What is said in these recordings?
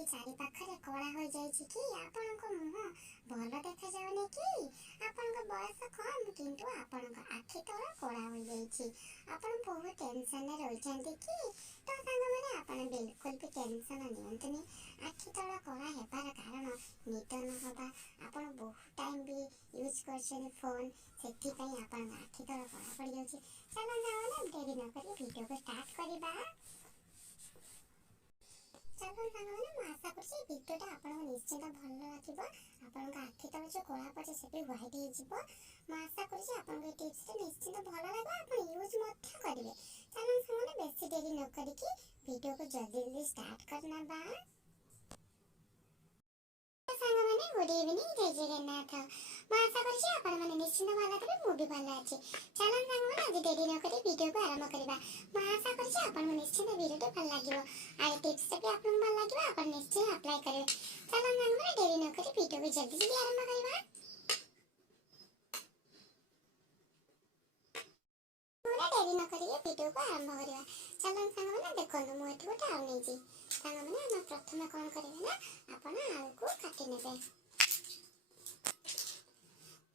ଆଖି ଚାରିପାଖରେ କଳା ହୋଇଯାଇଛି କି? ଆପଣଙ୍କ ମୁହଁ ଭଲ ଦେଖାଯାଉନି କି? ଆପଣଙ୍କ ବୟସ କମ୍ କିନ୍ତୁ ଆପଣଙ୍କ ଆଖି ତଳ କଳା ହୋଇଯାଇଛି। ଆପଣ ବହୁତ ଟେନସନରେ ରହିଛନ୍ତି କି? ତ ସାଙ୍ଗମାନେ ଆପଣ ବିଲକୁଲ ବି ଟେନସନ ନିଅନ୍ତୁନି। ଆଖି ତଳ କଳା ହେବାର କାରଣ ନିଦ ନ ହେବା, ଆପଣ ବହୁତ ଟାଇମ ବି ୟୁଜ୍ କରୁଛନ୍ତି ଫୋନ୍, ସେଥିପାଇଁ ଆପଣଙ୍କ ଆଖି ତଳ କଳା ପଡ଼ିଯାଉଛି। ଚାଲ ସାଙ୍ଗମାନେ ଡେରି ନ କରି ଭିଡ଼ିଓକୁ ଷ୍ଟାର୍ଟ କରିବା। ଚାଲ ସାଙ୍ଗମାନେ ମୁଁ ଆଶା କରୁଛି ଏ ଭିଡ଼ିଓଟା ଆପଣଙ୍କୁ ନିଶ୍ଚିନ୍ତ ଭଲ ଲାଗିବ। ଆପଣଙ୍କ ଆଖି ତଳ ଯେଉଁ କଳା ପଡ଼ିଛି ସେ ବି ହ୍ୱାଇଟ୍ ହେଇଯିବ। ମୁଁ ଆଶା କରୁଛି ଆପଣଙ୍କୁ ଏ ଟିପ୍ସଟା ନିଶ୍ଚିନ୍ତ ଭଲ ଲାଗିବ, ଆପଣ ୟୁଜ୍ ମଧ୍ୟ କରିବେ। ଚାଲ ସାଙ୍ଗମାନେ ବେଶୀ ଡେରି ନ କରିକି ଭିଡ଼ିଓକୁ ଜଲ୍ଦି ଜଲ୍ଦି ଷ୍ଟାର୍ଟ କରିନେବା। ସାଙ୍ଗମାନେ ଗୁଡ୍ ଇଭିନିଂ, ଜୟ ଜଗନ୍ନାଥ। ମୁଁ ଆଶା କରୁଛି ଆପଣମାନେ ନିଶ୍ଚିନ୍ତ ଭଲ ଥିବେ, ମୁଁ ବି ଭଲ ଅଛି। ଚାଲ ସାଙ୍ଗମାନେ ଆଜି ଡେରି ନ କରି ଭିଡ଼ିଓକୁ ଆରମ୍ଭ କରିବା। ମୁଁ ଆଶା କରୁଛି ଆପଣଙ୍କୁ ନିଶ୍ଚିନ୍ତ ଭିଡ଼ିଓଟି ଭଲ ଲାଗିବ ଆଉ ଟିପ୍ସଟା ବି ଆପଣଙ୍କୁ ଭଲ ଲାଗିବ, ଆପଣ ନିଶ୍ଚୟ ଆପ୍ଲାଏ କରିବେ। ଚାଲ ସାଙ୍ଗମାନେ ଡେରି ନ କରି ଭିଡ଼ିଓକୁ ଜଲ୍ଦି ଜଲ୍ଦି ଆରମ୍ଭ କରିବା। ଡେରି ନ କରିକି ଭିଡ଼ିଓକୁ ଆରମ୍ଭ କରିବା। ଚାଲ ସାଙ୍ଗମାନେ ଦେଖନ୍ତୁ, ମୁଁ ଏଠି ଗୋଟେ ଆଳୁ ନେଇଛି। ସାଙ୍ଗମାନେ ଆମେ ପ୍ରଥମେ କ'ଣ କରିବେ ନା, ଆପଣ ଆଳୁକୁ କାଟି ନେବେ।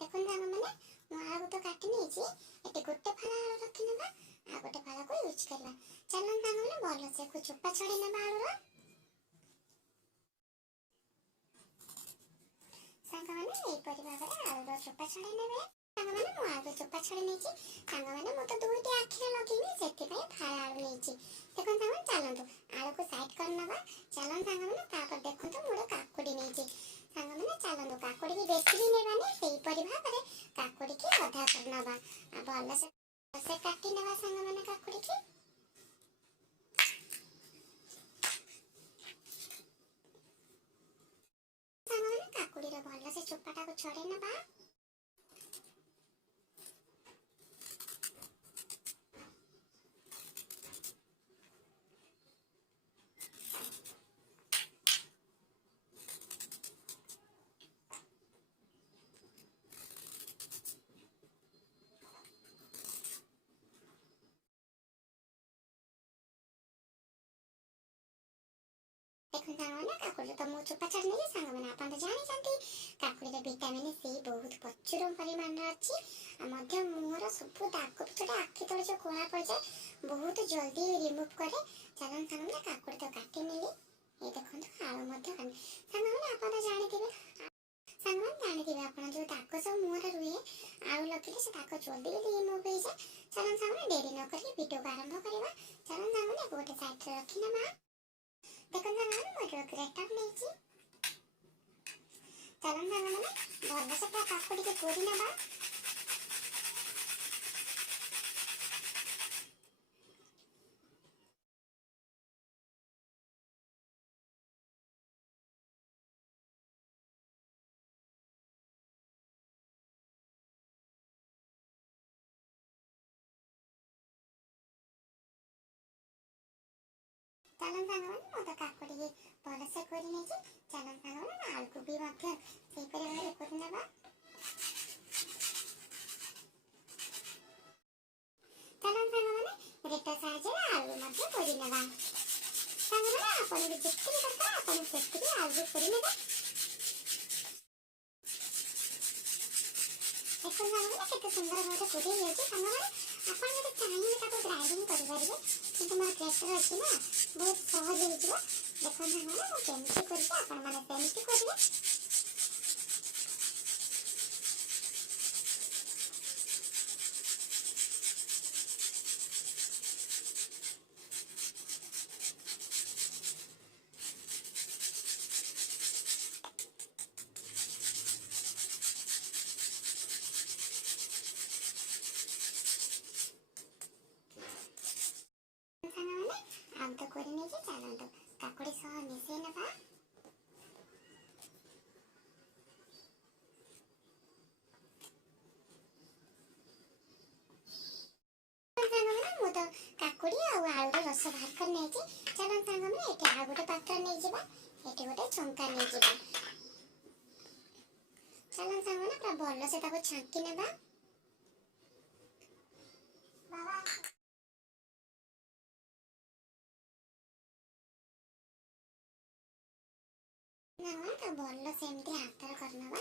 ଦେଖନ୍ତୁ ସାଙ୍ଗମାନେ, ମୁଁ ଆଳୁ ତ କାଟି ନେଇଛି, ଏଠି ଗୋଟେ ଫାଳ ଆଳୁ ରଖିନେବା, ଆଉ ଗୋଟେ ଫାଳକୁ ୟୁଜ୍ କରିବା। ଚାଲ ସାଙ୍ଗମାନେ ଭଲସେ ଚୋପା ଛଡ଼େଇ ନେବା ଆଳୁର। ସାଙ୍ଗମାନେ ଏହିପରି ଭାବରେ ଆଳୁର ଚୋପା ଛଡ଼େଇ ନେବେ। ସାଙ୍ଗମାନେ ମୁଁ ଆଳୁର ଚୋପା ଛଡ଼େଇ ନେଇଛି। ସାଙ୍ଗମାନେ ମୁଁ ତ ଦୁଇଟି ଆଖିରେ ଲଗେଇନି, ସେଥିପାଇଁ ଫାଳ ଆଳୁ ନେଇଛି। ଦେଖନ୍ତୁ ସାଙ୍ଗମାନେ, ଚାଲନ୍ତୁ ଆଳୁକୁ ସାଇଡ୍ କରିନେବା। ଚାଲ ସାଙ୍ଗମାନେ ତାପରେ ଦେଖନ୍ତୁ ମୁଁ ଗୋଟେ କାକୁଡ଼ି ନେଇଛି। ସାଙ୍ଗମାନେ ଚାଲନ୍ତୁ କାକୁଡ଼ିକି ବେଶୀ ବି ନେବାନି, ସେହିପରି ଭାବରେ କାକୁଡ଼ିକି ଅଧା କରିନେବା। ଭଲସେ କାଟି ନେବା ସାଙ୍ଗମାନେ କାକୁଡ଼ିକି। ସାଙ୍ଗମାନେ କାକୁଡ଼ିର ଭଲସେ ଚୋପାଟାକୁ ଛଡ଼େଇ ନେବା। ଦେଖନ୍ତୁ ସାଙ୍ଗମାନେ, କାକୁଡ଼ିରେ ତ ମୁଁ ଚୋପା ଛାଡ଼ି ନେଲି। ସାଙ୍ଗମାନେ ଆପଣ ତ ଜାଣିଛନ୍ତି କାକୁଡ଼ିରେ ଭିଟାମିନ୍ ସି ବହୁତ ପ୍ରଚୁର ପରିମାଣରେ ଅଛି, ଆଉ ମଧ୍ୟ ମୁହଁର ସବୁ ଦାଗ ଭିତରେ ଆଖି ତଳେ ଯେଉଁ କଳା ପଡ଼ିଯାଏ ବହୁତ ଜଲ୍ଦି ରିମୁଭ୍ କରେ। ଚାଲନ୍ତୁ ସାଙ୍ଗମାନେ କାକୁଡ଼ି ତ କାଟି ନେଲି, ଏ ଦେଖନ୍ତୁ ଆଳୁ ମଧ୍ୟ କାଟି। ସାଙ୍ଗମାନେ ଆପଣ ତ ଜାଣିଥିବେ ଆପଣ ଯେଉଁ ଦାଗ ସବୁ ମୁହଁରେ ରୁହେ, ଆଳୁ ଲଗେଇଲେ ସେ ଦାଗ ଜଲ୍ଦି ଜଲ୍ଦି ରିମୁଭ୍ ହେଇଯାଏ। ଚାଲନ୍ତୁ ସାଙ୍ଗମାନେ ଡେରି ନ କରିକି ଭିଡ଼ିଓକୁ ଆରମ୍ଭ କରିବା। ଚାଲନ୍ତୁ ସାଙ୍ଗମାନେ ଗୋଟେ ସାଇଡ଼୍ରେ ରଖିନେବା। ଦେଖନ୍ତୁ ସାଙ୍ଗମାନେ ମୁଁ ଏଠି ଗ୍ରେଟର୍ ନେଇଛି। ଚାଲନ୍ତୁ ସାଙ୍ଗମାନେ ଭଲସେ ପୁରା କାକୁଡ଼ିକି ପୋଡ଼ି ନେବା। ଚାଲନ୍ତୁ ସାଙ୍ଗମାନେ ମୁଁ ତ କାକୁଡ଼ିକି ଭଲସେ କରି ନେଇଛି। ଚାଲନ୍ତୁ ସାଙ୍ଗମାନେ ଆଳୁକୁ ବି ମଧ୍ୟ ସେହିପରି ଭାବରେ କରି ନେବା। ଚାଲନ୍ତୁ ସାଙ୍ଗମାନେ ଗ୍ରେଟର୍ ସାହାଯ୍ୟରେ ଆଳୁ ମଧ୍ୟ କରି ନେବା। ସାଙ୍ଗମାନେ ଆପଣଙ୍କୁ ଯେତିକି ଦରକାର ଆପଣ ସେତିକି ଆଳୁକୁ କରି ନେବେ। ଦେଖନ୍ତୁ ସାଙ୍ଗମାନେ କେତେ ସୁନ୍ଦର ଭାବରେ କରି ହେଇଯାଉଛି। ସାଙ୍ଗମାନେ ଆପଣ ଯଦି ଚାହିଁବେ ତାକୁ ଗ୍ରାଇଣ୍ଡିଂ କରିପାରିବେ, କିନ୍ତୁ ମୋର ଗ୍ରେଟର୍ ଅଛି ନା, ବହୁତ ସହଜ ହେଇଯିବ। ଦେଖନ୍ତୁ ସାଙ୍ଗମାନେ ମୁଁ କେମିତି କରିଛି, ଆପଣମାନେ ସେମିତି କରିବେ। ସାଙ୍ଗମାନେ ଆଳୁ ତ କରି ନେଇଛି, ଚାଲନ୍ତୁ କାକୁଡ଼ି ସହ ମିଶାଇ ନେବା। ସାଙ୍ଗମାନେ ମୁଁ ତ କାକୁଡ଼ି ଆଉ ଆଳୁର ରସ ବାହାର କରି ନେଇଛି। ଚାଲନ୍ତୁ ସାଙ୍ଗମାନେ ଏଠି ଆଉ ଗୋଟେ ପାତ୍ର ନେଇଯିବା, ଏଠି ଗୋଟେ ଛଙ୍କା ନେଇଯିବା। ଚାଲନ୍ତୁ ସାଙ୍ଗମାନେ ପୁରା ଭଲସେ ତାକୁ ଛାଙ୍କି ନେବା। ତା ଭଲ ସେମିତି ହାତରେ କରିନେବା,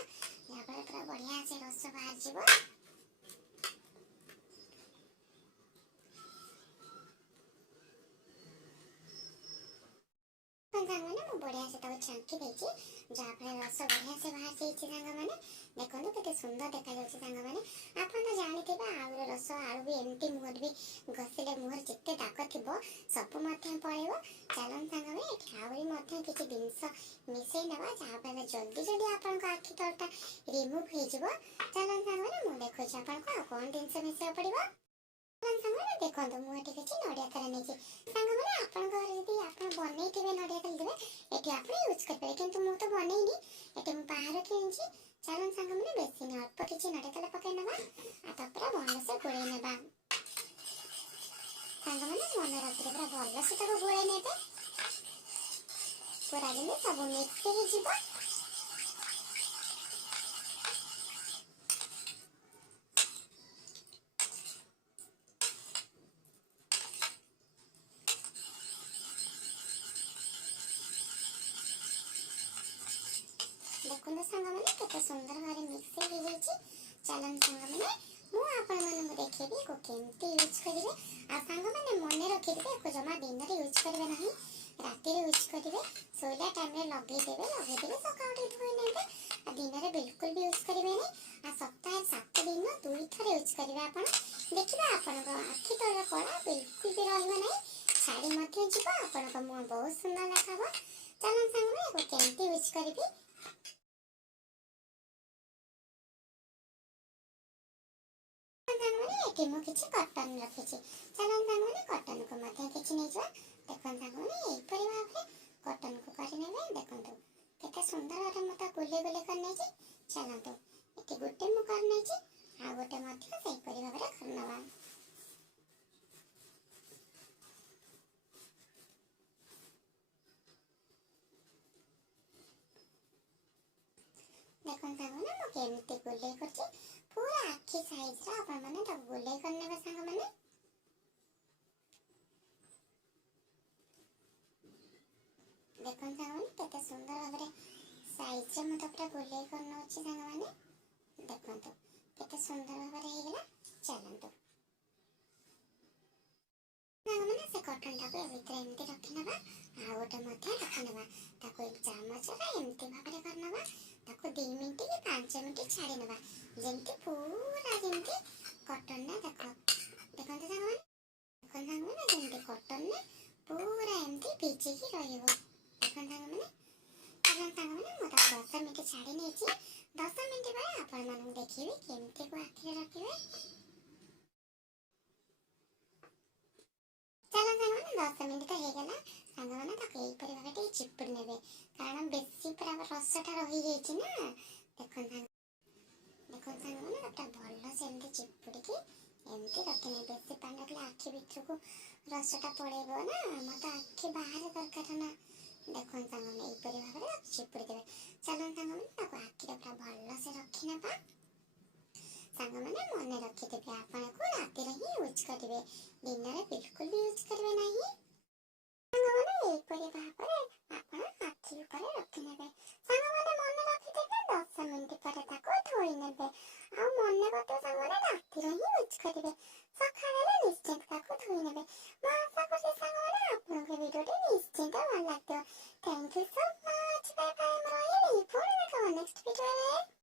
ଯାହାଫଳରେ ପୁରା ବଢ଼ିଆ ସେ ରସ ବାହାରିଯିବ। ସାଙ୍ଗମାନେ ମୁଁ ବଢ଼ିଆ ସେ ତାକୁ ଛାଙ୍କି ଦେଇଛି, ଯାହାଫଳରେ ରସ ବଢ଼ିଆ ସେ ବାହାରି ଯାଇଛି। ସାଙ୍ଗମାନେ ଦେଖନ୍ତୁ କେତେ ସୁନ୍ଦର ଦେଖାଯାଉଛି। ସାଙ୍ଗମାନେ ଆପଣ ତ ଜାଣିଥିବେ ଆଳୁର ରସ, ଆଳୁ ବି ଏମିତି ମୁହଁରେ ବି ଘଷିଲେ ମୁହଁରେ ଯେତେ ଦାଗ ଥିବ ସବୁ ମଧ୍ୟ ପଳେଇବ। ଚାଲନ୍ତୁ ସାଙ୍ଗମାନେ ଏଠି ଆହୁରି ମଧ୍ୟ କିଛି ଜିନିଷ ମିଶେଇ ନେବା, ଯାହାଫଳରେ ଜଲ୍ଦି ଜଲ୍ଦି ଆପଣଙ୍କ ଆଖି ତଳଟା ରିମୁଭ୍ ହେଇଯିବ। ଚାଲନ୍ତୁ ସାଙ୍ଗମାନେ ମୁଁ ଦେଖୁଛି ଆପଣଙ୍କୁ ଆଉ କ'ଣ ଜିନିଷ ମିଶେଇବାକୁ ପଡ଼ିବ। ସାଙ୍ଗମାନେ ଦେଖନ୍ତୁ ମୁଁ ଏଠି କିଛି ନଡ଼ିଆ ତେଲ ନେଇଛି। ସାଙ୍ଗମାନେ ଆପଣଙ୍କ ଘରେ ଯଦି ଆପଣ ବନେଇଥିବେ ନଡ଼ିଆ ତେଲ ଦେବେ, ଏଠି ଆପଣ ୟୁଜ୍ କରିପାରିବେ, କିନ୍ତୁ ମୁଁ ତ ବନେଇନି, ଏଠି ମୁଁ ବାହାରୁ କିଣିଛି। ଚାଲନ୍ତୁ ସାଙ୍ଗମାନେ ବେଶୀ ନୁହେଁ, ଅଳ୍ପ କିଛି ନଡ଼ିଆ ତେଲ ପକାଇ ନେବା, ଆଉ ତାପରେ ଭଲସେ ଗୋଳେଇ ନେବା। ସାଙ୍ଗମାନେ ମନେ ରଖିବେ ପୁରା ଭଲସେ ତାକୁ ଗୋଳେଇ ନେବେ, ପୁରା ଯେମିତି ସବୁ ମିକ୍ସ ହେଇଯିବ। ଦେଖନ୍ତୁ ସାଙ୍ଗମାନେ କେତେ ସୁନ୍ଦର ଭାବରେ ମିକ୍ସ ହେଇଯାଇଛି। ଚାଲନ୍ତୁ ସାଙ୍ଗମାନେ ମୁଁ ଆପଣମାନଙ୍କୁ ଦେଖେଇବି ୟାକୁ କେମିତି ୟୁଜ୍ କରିବେ। ଆଉ ସାଙ୍ଗମାନେ ମନେ ରଖିଥିବେ ୟାକୁ ଜମା ଦିନରେ ୟୁଜ୍ କରିବେ ନାହିଁ, ରାତିରେ ୟୁଜ୍ କରିବେ। ଶୋଇଲା ଟାଇମ୍ରେ ଲଗେଇଦେବେ ସକାଳୁ ଟିକେ ଧୋଇ ନେବେ। ଆଉ ଦିନରେ ବିଲକୁଲ ବି ୟୁଜ୍ କରିବେନି। ଆଉ ସପ୍ତାହରେ 7 ଦିନ 2 ଥର ୟୁଜ୍ କରିବେ ଆପଣ। ଦେଖିବେ ଆପଣଙ୍କ ଆଖି ତଳର କଳା ବିଲକୁଲ ବି ରହିବ ନାହିଁ, ଛାଡ଼ି ମଧ୍ୟ ଯିବ, ଆପଣଙ୍କ ମୁହଁ ବହୁତ ସୁନ୍ଦର ଦେଖାହବ। ଚାଲନ୍ତୁ ସାଙ୍ଗମାନେ ୟାକୁ କେମିତି ୟୁଜ୍ କରିବି। ଏଠି ମୁଁ କିଛି କଟନ ରଖିଛି, ଚାଲନ୍ତୁ ସାଙ୍ଗମାନେ କଟନକୁ ମଧ୍ୟ କିଛି ନେଇଯିବା। ଦେଖନ୍ତୁ ସାଙ୍ଗମାନେ ଏହିପରି ଭାବରେ କଟନକୁ କରିନେବେ। ଦେଖନ୍ତୁ କେତେ ସୁନ୍ଦର ଭାବରେ ମୁଁ ତାକୁ ଗୁଲେଇ ଗୁଲେଇ କରିନେଇଛି। ଚାଲନ୍ତୁ ଏଠି ଗୋଟେ ମୁଁ କରିନେଇଛି, ଆଉ ଗୋଟେ ମଧ୍ୟ ସେହିପରି ଭାବରେ କରିନେବା। ଦେଖନ୍ତୁ ସାଙ୍ଗମାନେ ମୁଁ କେମିତି ଗୁଲେଇ କରୁଛି, ପୁରା ଆଖି ସାଇଜର ଆପଣମାନେ ତାକୁ ଗୁଲେଇ କରିନେବେ। ସାଙ୍ଗମାନେ ଦେଖନ୍ତୁ ସାଙ୍ଗମାନେ କେତେ ସୁନ୍ଦର ଭାବରେ ସାଇଜରେ ମୁଁ ତାକୁ ପୁରା ଗୁଲେଇ କରିନେଉଛି। ସାଙ୍ଗମାନେ ଦେଖନ୍ତୁ କେତେ ସୁନ୍ଦର ଭାବରେ ହେଇଗଲା। ଚାଲନ୍ତୁ ସାଙ୍ଗମାନେ ସେ କଟନଟାକୁ ଏ ଭିତରେ ଏମିତି ରଖିନେବା, ଆଉ ଗୋଟେ ମଧ୍ୟ ରଖିନେବା। ତାକୁ ଏଇ ଚାମଚରେ ଏମିତି ଭାବରେ କରିନେବା, ତାକୁ 2 ମିନିଟ୍ କି 5 ମିନିଟ୍ ଛାଡ଼ି ନେବା, ଯେମିତି ପୁରା ଯେମିତି କଟନରେ ଦେଖନ୍ତୁ ସାଙ୍ଗମାନେ, ଯେମିତି କଟନରେ ପୁରା ଏମିତି ଭିଜିକି ରହିବ। ଦେଖନ୍ତୁ ସାଙ୍ଗମାନେ, ସାଙ୍ଗମାନେ ମୁଁ ତାକୁ 10 ମିନିଟ୍ ଛାଡ଼ି ନେଇଛି। 10 ମିନିଟ୍ ପରେ ଆପଣମାନଙ୍କୁ ଦେଖେଇବି କେମିତି ଆଖିରେ ରଖିବେ। ଚାଲ ସାଙ୍ଗମାନେ 10 ମିନିଟ୍ ତ ହେଇଗଲା। ସାଙ୍ଗମାନେ ତାକୁ ଏହିପରି ଭାବେ ଟିକେ ଚିପୁଡ଼ି ନେବେ, କାରଣ ବେଶୀ ପୁରା ରସଟା ରହିଯାଇଛି ନା। ଦେଖନ୍ତୁ ସାଙ୍ଗମାନେ ପୁରା ଭଲ ସେମିତି ଚିପୁଡ଼ିକି ଏମିତି ରଖିନେବେ। ବେଶୀ ପାଣି ରଖିଲେ ଆଖି ଭିତରକୁ ରସଟା ପଳେଇବ ନା, ଆମର ତ ଆଖି ବାହାରେ ଦରକାର ନା। ଦେଖନ୍ତୁ ସାଙ୍ଗମାନେ ଏହିପରି ଭାବରେ ଚିପୁଡ଼ି ଦେବେ। ଚାଲନ୍ତୁ ସାଙ୍ଗମାନେ ତାକୁ ଆଖିରେ ପୁରା ଭଲସେ ରଖିନେବା। ସାଙ୍ଗମାନେ ମନେ ରଖିଥିବେ ଆପଣଙ୍କୁ ରାତିରେ ହିଁ ୟୁଜ୍ କରିବେ, ଦିନରେ ବିଲକୁଲ ବି ୟୁଜ୍ କରିବେ ନାହିଁ। ସାଙ୍ଗମାନେ ଏହିପରି ଭାବରେ ଆପଣ ଆଖି ଉପରେ ରଖିନେବେ। ସାଙ୍ଗମାନେ ମନେ ରଖିଥିବେ 10 ମିନିଟ୍ ପରେ ତାକୁ ଧୋଇ ନେବେ। ଆଉ ମନେ କରିଥିବେ ସାଙ୍ଗମାନେ ରାତିରେ ହିଁ ୟୁଜ୍ କରିବେ, ସକାଳରେ ନିଶ୍ଚିନ୍ତ ତାକୁ ଧୋଇ ନେବେ। ମୁଁ ଆଶା କରୁଛି ସାଙ୍ଗମାନେ ଆପଣଙ୍କ ଭିଡ଼ିଓଟି ନିଶ୍ଚିନ୍ତ ଭଲ ଲାଗିବ। Thank you so much. Bye bye. ମୁଁ ରହିଲି, ପୁଣି ଦେଖା ନେକ୍ସଟ ଭିଡ଼ିଓରେ।